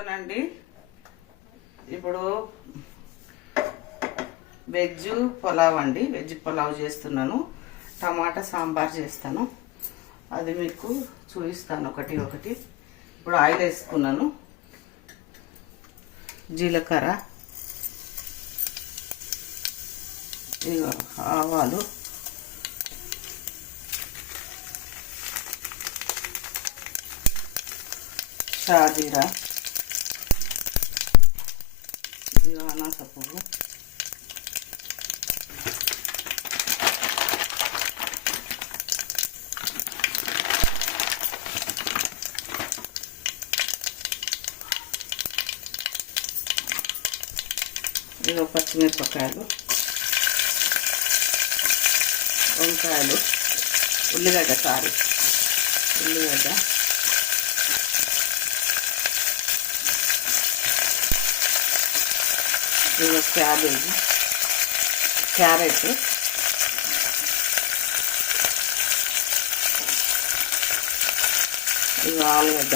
అండి ఇప్పుడు వెజ్ పులావ్ అండి. వెజ్ పులావ్ చేస్తున్నాను. టమాటా సాంబార్ చేస్తాను. అది మీకు చూపిస్తాను ఒకటి ఒకటి. ఇప్పుడు ఆయిల్ వేసుకున్నాను. జీలకర్ర, ఆవాలు, షాజీరా, అనాస పువ్వు, ఇదిగో పచ్చిమిరపకాయలు, వంకాయలు, ఉల్లిగడ్డ, ఉల్లిగడ్డ, ఇదిగో క్యాబేజీ, క్యారెట్, ఇదిగో ఆలుగడ్డ.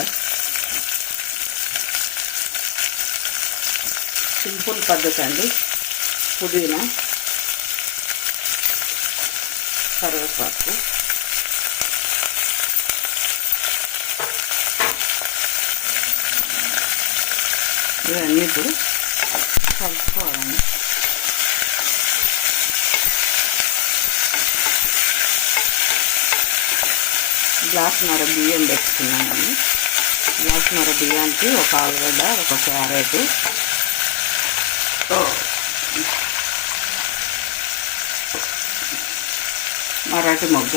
సింపుల్ పద్ధతి అండి. పుదీనా, కరివేపాకు, ఇవన్నీ ఇప్పుడు కలుపుకోవాలండి. గ్లాసున్నర బియ్యం పెట్టుకున్నామండి. గ్లాసున్నర బియ్యానికి ఒక ఆలుగడ్డ, ఒక క్యారెట్, మరాఠీ మొగ్గ,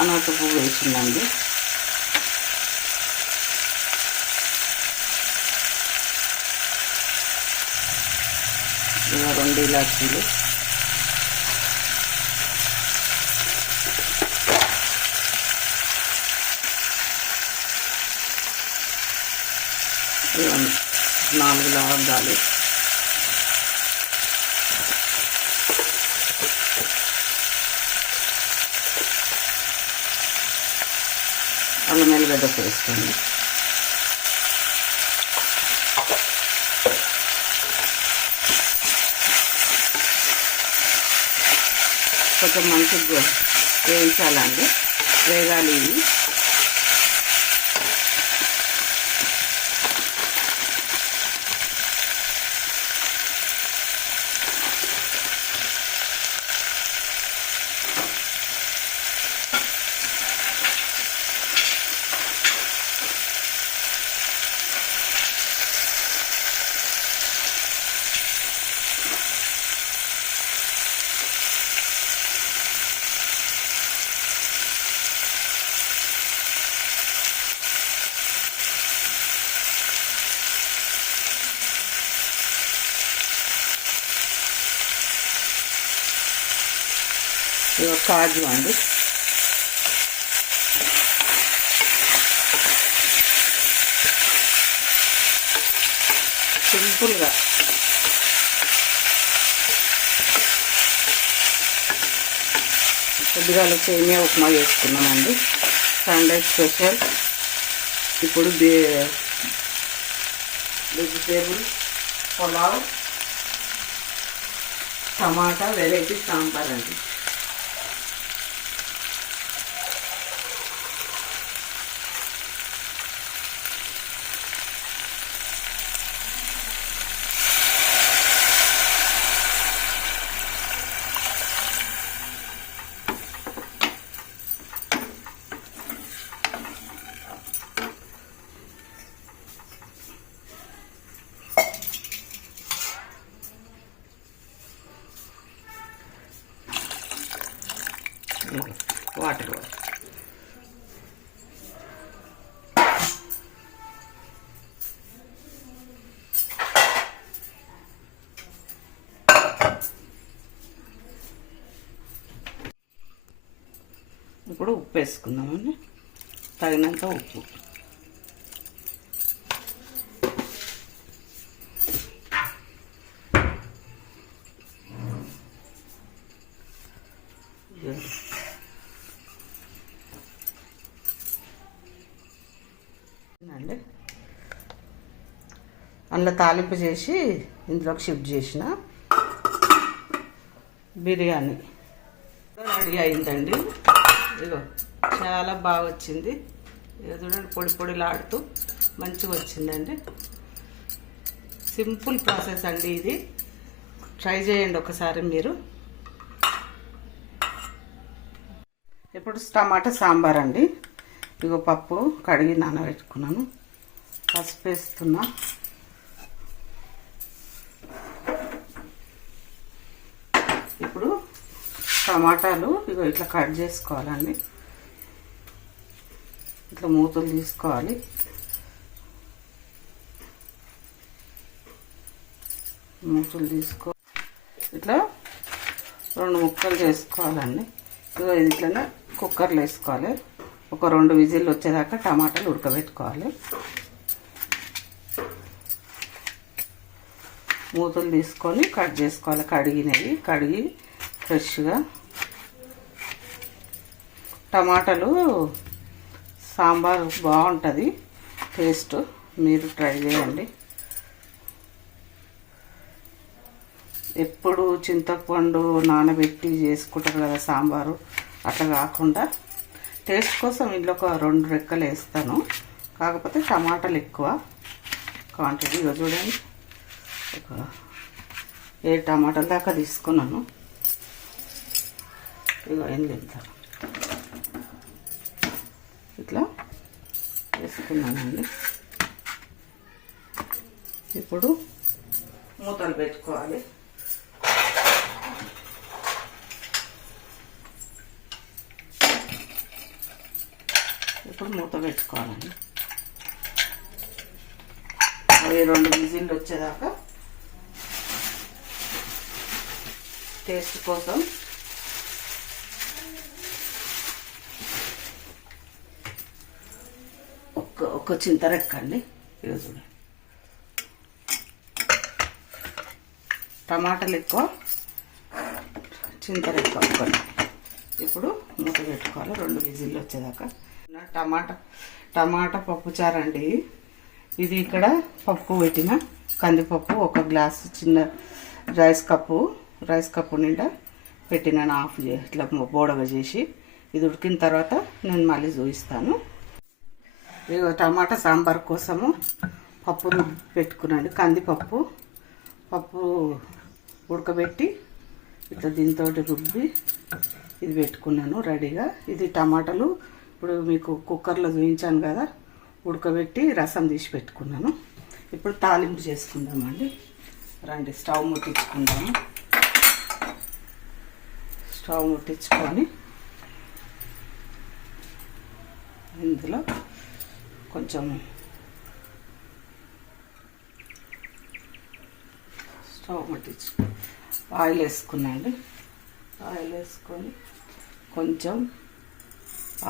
అనాస పువ్వు వేసిందండి. ఇక 2 ఇలాచీలు, ఇక 4 లవంగాలు, అల్లం ఎల్లిగడ్డ పేస్ట్ అండి. కొంచెం మంచిగా వేయించాలండి, వేగాలి ఇవి. ఇక కాజు అండి. సింపుల్గా కొద్దిగా సేమియా ఉప్మా చేసుకున్నామండి. Sunday special. ఇప్పుడు వెజిటేబుల్ పులావ్, టమాటా వెరైటీ సాంబార్ అండి. వాటర్ ఇప్పుడు ఉప్పు వేసుకుందామండి. తగినంత ఉప్పు, అండి అందులో తాలింపు చేసి ఇందులోకి షిఫ్ట్ చేసిన బిర్యానీ రెడీ అయిందండి. ఇదిగో చాలా బాగా వచ్చింది. ఇదిగో చూడండి, పొడి పొడిలాడుతూ మంచిగా వచ్చిందండి. సింపుల్ ప్రాసెస్ అండి ఇది. ట్రై చేయండి ఒకసారి మీరు. ఇప్పుడు టమాటా సాంబార్ అండి. ఇగో పప్పు కడిగి నానబెట్టుకున్నాను. పసుపు వేస్తున్నా. ఇప్పుడు టమాటాలు ఇగో ఇట్లా కట్ చేసుకోవాలండి. ఇట్లా మూతలు తీసుకోవాలి. మూతలు తీసుకో ఇట్లా 2 ముక్కలు చేసుకోవాలండి. ఇగో ఇట్లనే కుక్కర్లో వేసుకోవాలి. ఒక 2 విజిల్లు వచ్చేదాకా టమాటాలు ఉడకబెట్టుకోవాలి. మూతలు తీసుకొని కట్ చేసుకోవాలి. కడిగినవి కడిగి ఫ్రెష్గా. టమాటాలు సాంబార్ బాగుంటుంది టేస్ట్. మీరు ట్రై చేయండి. ఎప్పుడు చింతపండు నానబెట్టి చేసుకుంటారు కదా సాంబారు, అట్లా కాకుండా టేస్ట్ కోసం ఇంట్లో ఒక 2 రెక్కలు వేస్తాను. కాకపోతే టమాటాలు ఎక్కువ క్వాంటిటీ. చూడండి, ఒక 7 టమాటాల దాకా తీసుకున్నాను. ఇక ఏం చెప్తాను, ఇట్లా వేసుకున్నానండి. ఇప్పుడు మూతలు పెట్టుకోవాలి. ఇప్పుడు మూత పెట్టుకోవాలండి. అవి 2 విజిల్లు వచ్చేదాకా టేస్ట్ కోసం. ఒక చింతరెక్కండి. ఇది చూడండి, టమాటాలు ఎక్కువ, చింతరెక్క ఒక్కటి. ఇప్పుడు మూత పెట్టుకోవాలి 2 విజిల్లు వచ్చేదాకా. టమాటా పప్పుచారు అండి ఇది. ఇక్కడ పప్పు పెట్టిన కందిపప్పు 1 గ్లాసు, చిన్న రైస్ కప్పు నిండా పెట్టినాను. ఆఫ్ ఇట్లా బోడగా చేసి. ఇది ఉడికిన తర్వాత నేను మళ్ళీ చూపిస్తాను. ఇక టమాటా సాంబార్ కోసము పప్పు పెట్టుకున్నాను. కందిపప్పు ఉడకబెట్టి ఇట్లా దీంతో రుబ్బి ఇది పెట్టుకున్నాను రెడీగా. ఇది టమాటాలు ఇప్పుడు మీకు కుక్కర్లో చూపించాను కదా, ఉడకబెట్టి రసం తీసి పెట్టుకున్నాను. ఇప్పుడు తాలింపు చేసుకుందామండి. రండి, స్టవ్ ముట్టించుకుందాము. స్టవ్ ముట్టించుకొని ఇందులో కొంచెం స్టవ్ ముట్టించుకొని ఆయిల్ వేసుకున్నాండి. ఆయిల్ వేసుకొని కొంచెం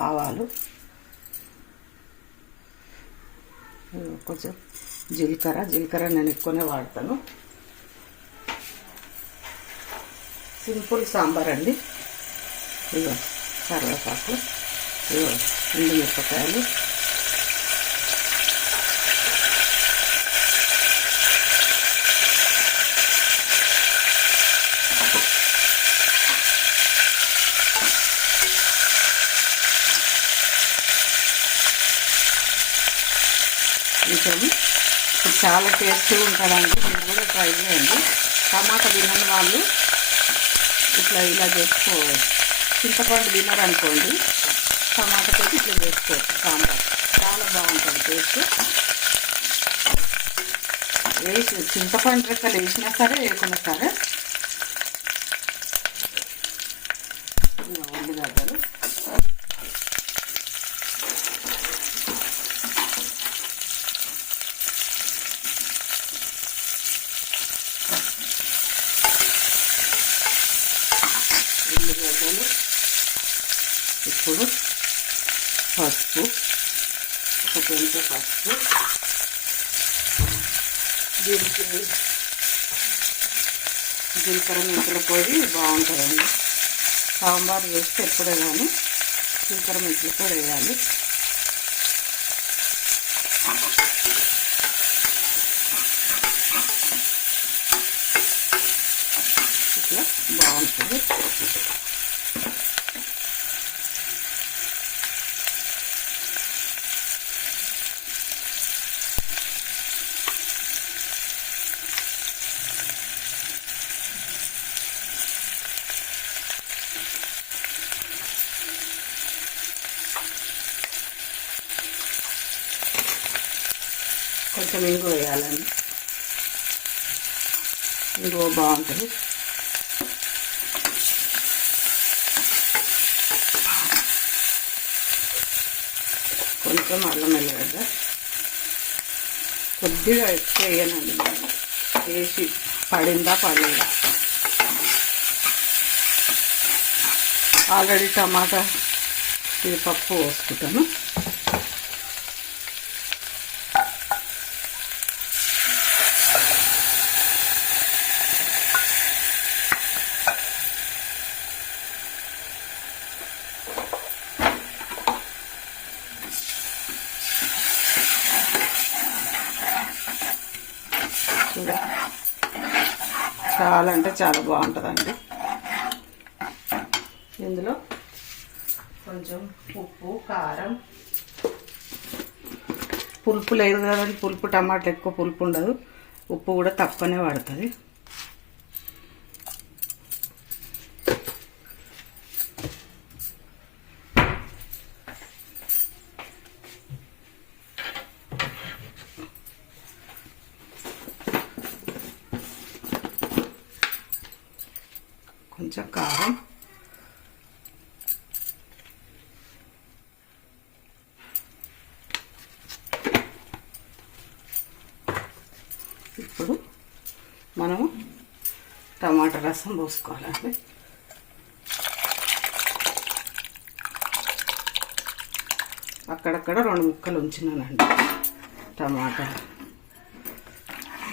ఆవాలు, కొంచెం జీలకర్ర నేను ఎక్కువనే వాడతాను. సింపుల్ సాంబార్ అండి. ఇగో కరివేపాకు, ఇగో ఎండుమిరపకాయలు, కొంచెం చాలా టేస్టీగా ఉంటుందండి. మీరు కూడా ట్రై చేయండి. టమాటా తినని వాళ్ళు ఇలా చేసుకోవచ్చు. చింతపండు తినరనుకోండి, టమాటాతో ఇట్లా చేసుకోవచ్చు సాంబార్. చాలా బాగుంటుంది టేస్ట్. చింతపండు రెక్కలు వేసినా సరే వేయకున్నా సరే. ఉల్లిగడ్డలు, ఇప్పుడు పసుపు, ఒక చెంచా పసుపు. దీనికి జీలకర్ర మెంతుల పొడి బాగుంటుందండి. సాంబార్ వేస్తే ఎప్పుడే కానీ జీలకర్ర మెంతుల పొడి వేయాలి. కొంచెం ఇంగు వేయాలండి, ఇంగువ బాగుంటుంది. కొంచెం అల్లం వెల్లిగడ్డ కొద్దిగా ఎక్కువ వేయనండి, వేసి పడిందా పడలేదా. ఆల్రెడీ టమాటా ఇది పప్పు పోసుకుంటాను. చాలా అంటే చాలా బాగుంటుందండి. ఇందులో కొంచెం ఉప్పు, కారం, పులుపు లేదు కదండి, పులుపు టమాటా ఎక్కువ పులుపు ఉండదు, ఉప్పు కూడా తక్కువనే పడుతుంది. కొంచెం కారం, ఇప్పుడు మనము టమాటా రసం పోసుకోవాలండి. అక్కడక్కడ 2 ముక్కలు ఉంచినానండి టమాటా.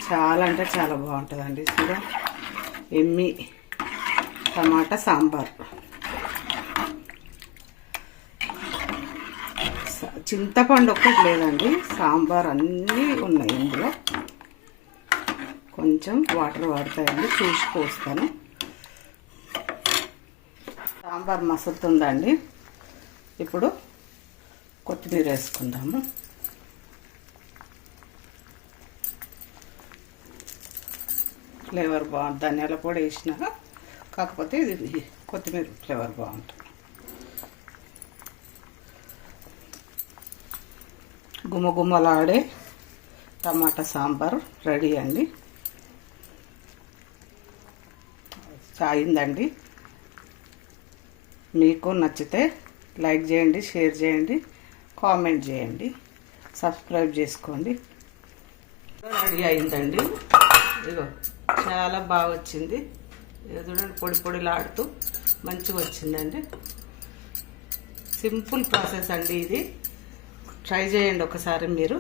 చాలా అంటే చాలా బాగుంటుందండి. చూడ ఎమ్మి టమాటా సాంబార్. చింతపండు ఒక్కటి లేదండి, సాంబార్ అన్నీ ఉన్నాయి ఇందులో. కొంచెం వాటర్ పడతాయండి, చూసి పోస్తాను. సాంబార్ మసులుతుందండి. ఇప్పుడు కొత్తిమీర వేసుకుందాము. ఫ్లేవర్ బాగుంటుంది, ధనియాల పొడి వేసినా, కాకపోతే ఇది కొత్తిమీర ఫ్లేవర్ బాగుంటుంది. గుమ్మగుమ్మలాడే టమాటా సాంబార్ రెడీ అండి. అయిందండి. మీకు నచ్చితే లైక్ చేయండి, షేర్ చేయండి, కామెంట్ చేయండి, సబ్స్క్రైబ్ చేసుకోండి. రెడీ అయిందండి. ఇదిగో చాలా బాగా వచ్చింది. చూడండి, పొడి పొడిలాడుతూ మంచిగా వచ్చిందండి. సింపుల్ ప్రాసెస్ అండి ఇది. ట్రై చేయండి ఒకసారి మీరు.